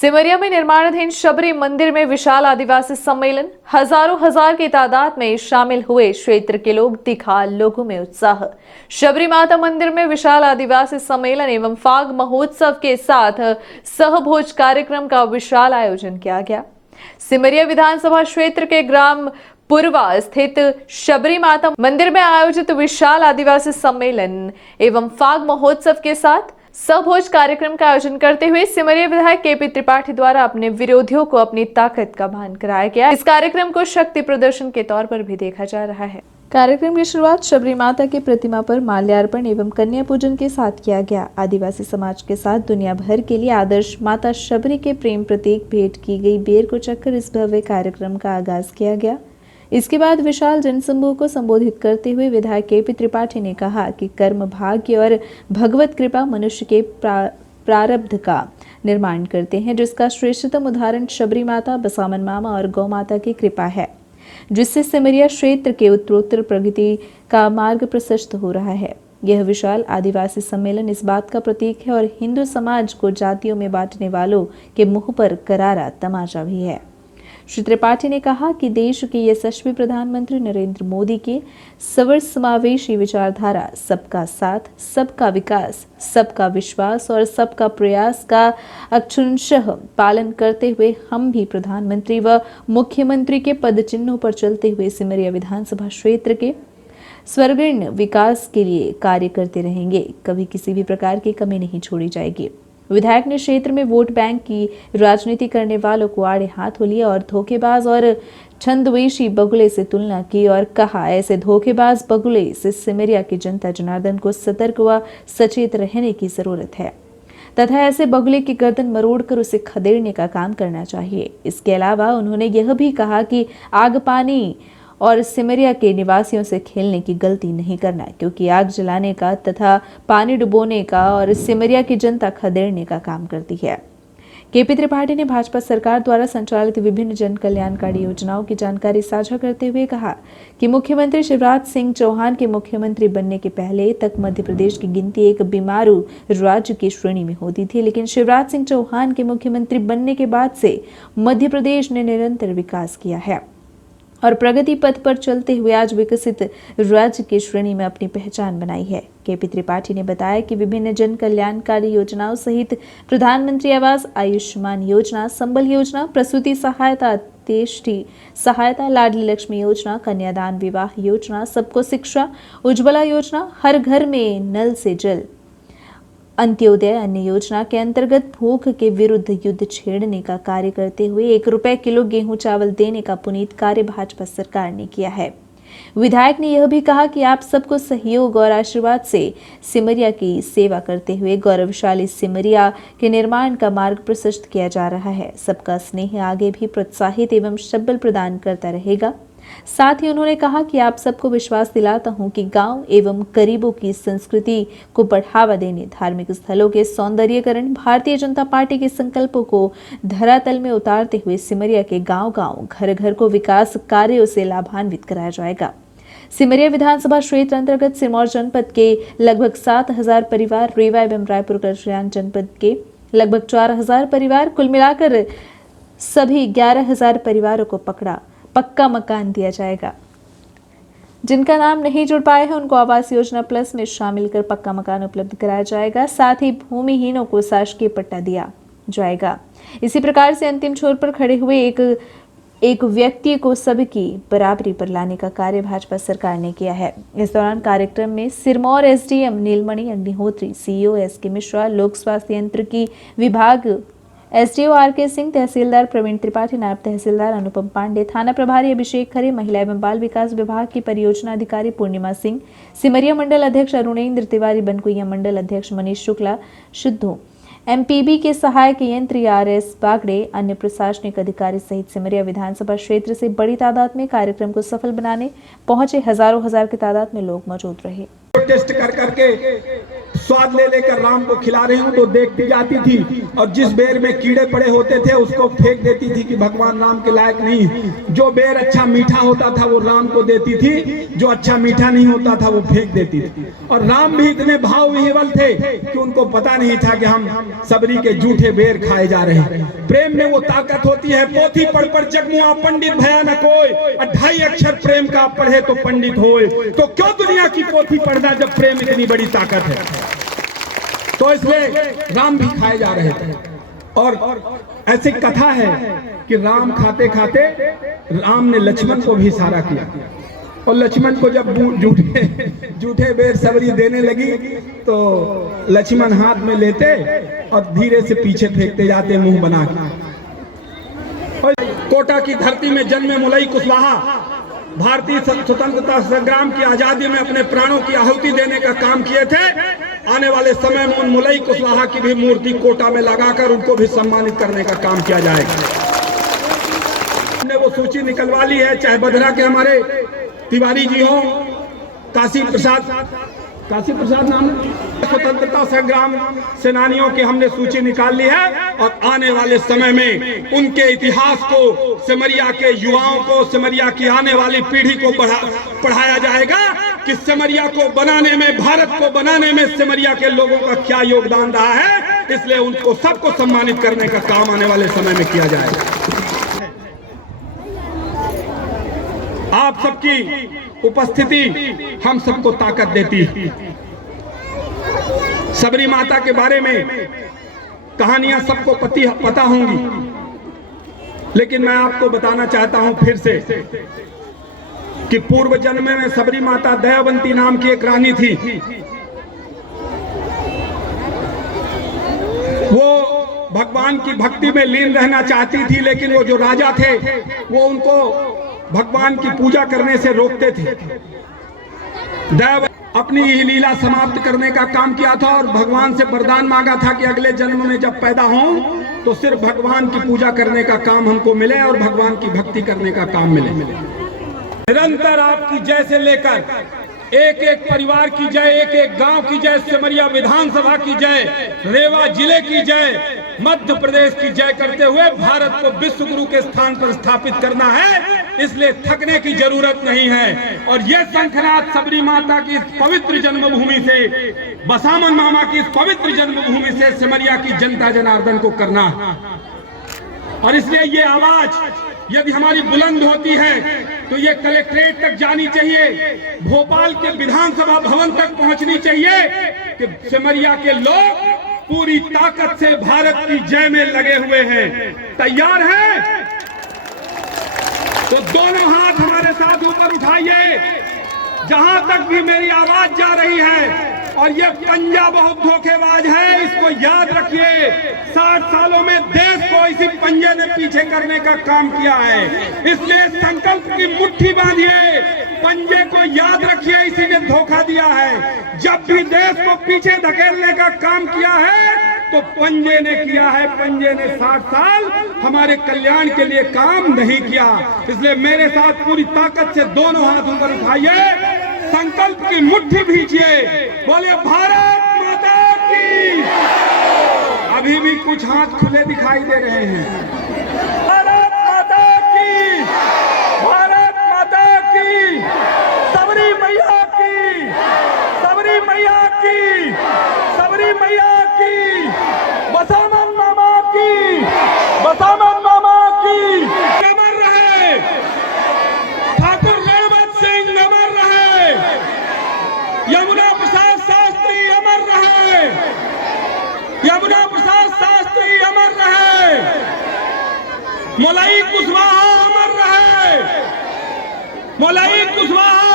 सिमरिया में निर्माणाधीन शबरी मंदिर में विशाल आदिवासी सम्मेलन, हजारों हजार की तादाद में शामिल हुए क्षेत्र के लोग, दिखा लोगों में उत्साह। शबरी माता मंदिर में विशाल आदिवासी सम्मेलन एवं फाग महोत्सव के साथ सहभोज कार्यक्रम का विशाल आयोजन किया गया। सिमरिया विधानसभा क्षेत्र के ग्राम पुरवा स्थित शबरी माता मंदिर में आयोजित विशाल आदिवासी सम्मेलन एवं फाग महोत्सव के साथ सहभोज कार्यक्रम का आयोजन करते हुए सिमरिया विधायक केपी त्रिपाठी द्वारा अपने विरोधियों को अपनी ताकत का भान कराया गया। इस कार्यक्रम को शक्ति प्रदर्शन के तौर पर भी देखा जा रहा है। कार्यक्रम की शुरुआत शबरी माता की प्रतिमा पर माल्यार्पण एवं कन्या पूजन के साथ किया गया। आदिवासी समाज के साथ दुनिया भर के लिए आदर्श माता शबरी के प्रेम प्रतीक भेंट की गई बेर को चक्कर इस भव्य कार्यक्रम का आगाज किया गया। इसके बाद विशाल जनसमूह को संबोधित करते हुए विधायक केपी त्रिपाठी ने कहा कि कर्म, भाग्य और भगवत कृपा मनुष्य के प्रारब्ध का निर्माण करते हैं, जिसका श्रेष्ठतम उदाहरण शबरी माता, बसामन मामा और गौ माता की कृपा है, जिससे सिमरिया क्षेत्र के उत्तरोत्तर प्रगति का मार्ग प्रशस्त हो रहा है। यह विशाल आदिवासी सम्मेलन इस बात का प्रतीक है और हिंदू समाज को जातियों में बांटने वालों के मुंह पर करारा तमाचा भी है। श्री त्रिपाठी ने कहा कि देश के यशस्वी प्रधानमंत्री नरेंद्र मोदी के सर्वसमावेशी विचारधारा, सबका साथ, सबका विकास, सबका विश्वास और सबका प्रयास का अक्षरशः पालन करते हुए हम भी प्रधानमंत्री व मुख्यमंत्री के पद चिन्हों पर चलते हुए सिमरिया विधानसभा क्षेत्र के स्वर्णिम विकास के लिए कार्य करते रहेंगे। कभी किसी भी प्रकार की कमी नहीं छोड़ी जाएगी। विधायक ने क्षेत्र में वोट बैंक की राजनीति करने वालों को आड़े हाथों लिया और धोखेबाज और छंदवेशी बगुले से तुलना की और कहा, ऐसे धोखेबाज बगुले से सिमरिया की जनता जनार्दन को सतर्क व सचेत रहने की जरूरत है तथा ऐसे बगुले की गर्दन मरोड़कर उसे खदेड़ने का काम करना चाहिए। इसके अलावा उन्होंने यह भी कहा कि आग, पानी और सिमरिया के निवासियों से खेलने की गलती नहीं करना, क्योंकि आग जलाने का तथा पानी डुबोने का और सिमरिया की जनता खदेड़ने का काम करती है। केपी त्रिपाठी ने भाजपा सरकार द्वारा संचालित विभिन्न जन कल्याणकारी योजनाओं की जानकारी साझा करते हुए कहा कि मुख्यमंत्री शिवराज सिंह चौहान के मुख्यमंत्री बनने के पहले तक मध्य प्रदेश की गिनती एक बीमारू राज्य की श्रेणी में होती थी, लेकिन शिवराज सिंह चौहान के मुख्यमंत्री बनने के बाद से मध्य प्रदेश ने निरंतर विकास किया है और प्रगति पथ पर चलते हुए आज विकसित राज्य की श्रेणी में अपनी पहचान बनाई है। केपी त्रिपाठी ने बताया कि विभिन्न जन कल्याणकारी योजनाओं सहित प्रधानमंत्री आवास, आयुष्मान योजना, संबल योजना, प्रसूति सहायता, अंत्येष्टि सहायता, लाडली लक्ष्मी योजना, कन्यादान विवाह योजना, सबको शिक्षा, उज्ज्वला योजना, हर घर में नल से जल, अंत्योदय अन्य योजना के अंतर्गत भूख के विरुद्ध युद्ध छेड़ने का कार्य करते हुए 1 रुपए किलो गेहूं चावल देने का पुनीत कार्य भाजपा सरकार ने किया है। विधायक ने यह भी कहा कि आप सबको सहयोग और आशीर्वाद से सिमरिया की सेवा करते हुए गौरवशाली सिमरिया के निर्माण का मार्ग प्रशस्त किया जा रहा है। सबका स्नेह आगे भी प्रोत्साहित एवं सबल प्रदान करता रहेगा। साथ ही उन्होंने कहा कि आप सबको विश्वास दिलाता हूं कि गांव एवं गरीबों की संस्कृति को बढ़ावा देने, धार्मिक स्थलों के सौंदर्यीकरण, भारतीय जनता पार्टी के संकल्पों को धरातल में उतारते हुए सिमरिया के गांव-गांव, घर-घर को विकास कार्यों से लाभान्वित कराया जाएगा। सिमरिया विधानसभा क्षेत्र अंतर्गत सिरमौर जनपद के लगभग 7,000 परिवार, रीवा एवं रायपुर कल्याण जनपद के लगभग 4,000 परिवार, कुल मिलाकर सभी 11,000 परिवारों को पक्का मकान दिया जाएगा। जिनका नाम नहीं जुड़ पाए हैं उनको आवास योजना प्लस में शामिल कर पक्का मकान उपलब्ध कराया जाएगा। साथ ही भूमिहीनों को शासकीय पट्टा दिया जाएगा। इसी प्रकार से अंतिम छोर पर खड़े हुए एक व्यक्ति को सबकी बराबरी पर लाने का कार्य भाजपा सरकार ने किया है। इस दौरान कार्यक्रम में सिरमौर एसडीएम नीलमणि अग्निहोत्री, सीईओ एसके मिश्रा, लोक स्वास्थ्य यंत्रिकी विभाग एसडीओ आरके सिंह, तहसीलदार प्रवीण त्रिपाठी, नायब तहसीलदार अनुपम पांडे, थाना प्रभारी अभिषेक खरे, महिला एवं बाल विकास विभाग की परियोजना अधिकारी पूर्णिमा सिंह, सिमरिया मंडल अध्यक्ष अरुणेंद्र तिवारी, बनकुइया मंडल अध्यक्ष मनीष शुक्ला, शुद्धू, एमपीबी के सहायक यंत्री आरएस बागड़े, अन्य प्रशासनिक अधिकारी सहित सिमरिया विधानसभा क्षेत्र से बड़ी तादाद में कार्यक्रम को सफल बनाने पहुंचे हजारों हजार की तादाद में लोग मौजूद रहे। टेस्ट कर करके स्वाद ले लेकर राम को खिला रही हूँ तो देखती जाती थी, और जिस बेर में कीड़े पड़े होते थे उसको फेंक देती थी कि भगवान राम के लायक नहीं। जो बेर अच्छा मीठा होता था वो राम को देती थी, जो अच्छा मीठा नहीं होता था वो फेंक देती थी। और राम भी इतने भाव विह्वल थे कि उनको पता नहीं था कि हम सबरी के जूठे बेर खाए जा रहे हैं। प्रेम में वो ताकत होती है, पोथी पढ़ जगमुआ पंडित भया न कोई, 28 अक्षर प्रेम का पढ़े तो पंडित होए। तो क्यों दुनिया की पोथी पढ़ना जब प्रेम इतनी बड़ी ताकत है। तो इसलिए राम भी खाए जा रहे थे। और ऐसी कथा है कि राम खाते खाते राम ने लक्ष्मण को भी इशारा किया, और लक्ष्मण को जब जूठे बेर सबरी देने लगी तो लक्ष्मण हाथ में लेते और धीरे से पीछे फेंकते जाते मुंह बना के। कोटा की धरती में जन्मे मुलई कुशवाहा भारतीय स्वतंत्रता संग्राम की आजादी में अपने प्राणों की आहुति देने का काम किए थे। आने वाले समय में उन मुलई कुशवाहा की भी मूर्ति कोटा में लगाकर उनको भी सम्मानित करने का काम किया जाएगा। हमने वो सूची निकलवा ली है, चाहे बधरा के हमारे तिवारी जी हो, काशी प्रसाद नाम स्वतंत्रता संग्राम सेनानियों की हमने सूची निकाल ली है। और आने वाले समय में उनके इतिहास को सिमरिया के युवाओं को, सिमरिया की आने वाली पीढ़ी को पढ़ाया जाएगा कि सिमरिया को बनाने में, भारत को बनाने में सिमरिया के लोगों का क्या योगदान रहा है। इसलिए उनको सबको सम्मानित करने का काम आने वाले समय में किया जाएगा। आप सबकी उपस्थिति हम सबको ताकत देती है। सबरी माता के बारे में कहानियां सबको पता होंगी, लेकिन मैं आपको बताना चाहता हूं फिर से कि पूर्व जन्म में सबरी माता दयावंती नाम की एक रानी थी। वो भगवान की भक्ति में लीन रहना चाहती थी, लेकिन वो जो राजा थे वो उनको भगवान की पूजा करने से रोकते थे। अपनी यही लीला समाप्त करने का काम किया था और भगवान से वरदान मांगा था कि अगले जन्म में जब पैदा हों तो सिर्फ भगवान की पूजा करने का काम हमको मिले और भगवान की भक्ति करने का काम मिले। निरंतर आपकी जय से लेकर एक एक परिवार की जय, एक एक गांव की जय, सिमरिया विधानसभा की जय, रेवा जिले की जय, मध्य प्रदेश की जय करते हुए भारत को विश्व गुरु के स्थान पर स्थापित करना है। इसलिए थकने की जरूरत नहीं है। और यह शंखनाद सबरी माता की इस पवित्र जन्मभूमि से, बसामन मामा की इस पवित्र जन्मभूमि से सिमरिया की जनता जनार्दन को करना है। और इसलिए ये आवाज यदि हमारी बुलंद होती है तो ये कलेक्ट्रेट तक जानी चाहिए, भोपाल के विधानसभा भवन तक पहुंचनी चाहिए कि सिमरिया के लोग पूरी ताकत से भारत की जय में लगे हुए हैं। तैयार हैं? तो दोनों हाथ हमारे साथ ऊपर उठाइए जहां तक भी मेरी आवाज जा रही है। और ये पंजा बहुत धोखेबाज है, इसको याद रखिए। 60 सालों में देश को इसी पंजे ने पीछे करने का काम किया है। इसलिए संकल्प की मुट्ठी बांधिए, पंजे को याद रखिए, इसी ने धोखा दिया है। जब भी देश को पीछे धकेलने का काम किया है तो पंजे ने किया है। पंजे ने 60 साल हमारे कल्याण के लिए काम नहीं किया। इसलिए मेरे साथ पूरी ताकत से दोनों हाथ ऊपर उठाइए, संकल्प की मुट्ठी भीजिए, बोले भारत माता की। अभी भी कुछ हाथ खुले दिखाई दे रहे हैं। भारत माता की, भारत माता की, सबरी मैया की, सबरी मैया की, सबरी मैया की, बसामन मामा की, बसामन मामा की। अमर रहे ठाकुर रणवंत सिंह, अमर रहे यमुना प्रसाद शास्त्री, अमर रहे यमुना प्रसाद शास्त्री, अमर रहे मुलई कुशवाहा, अमर रहे मुलई कुशवाहा।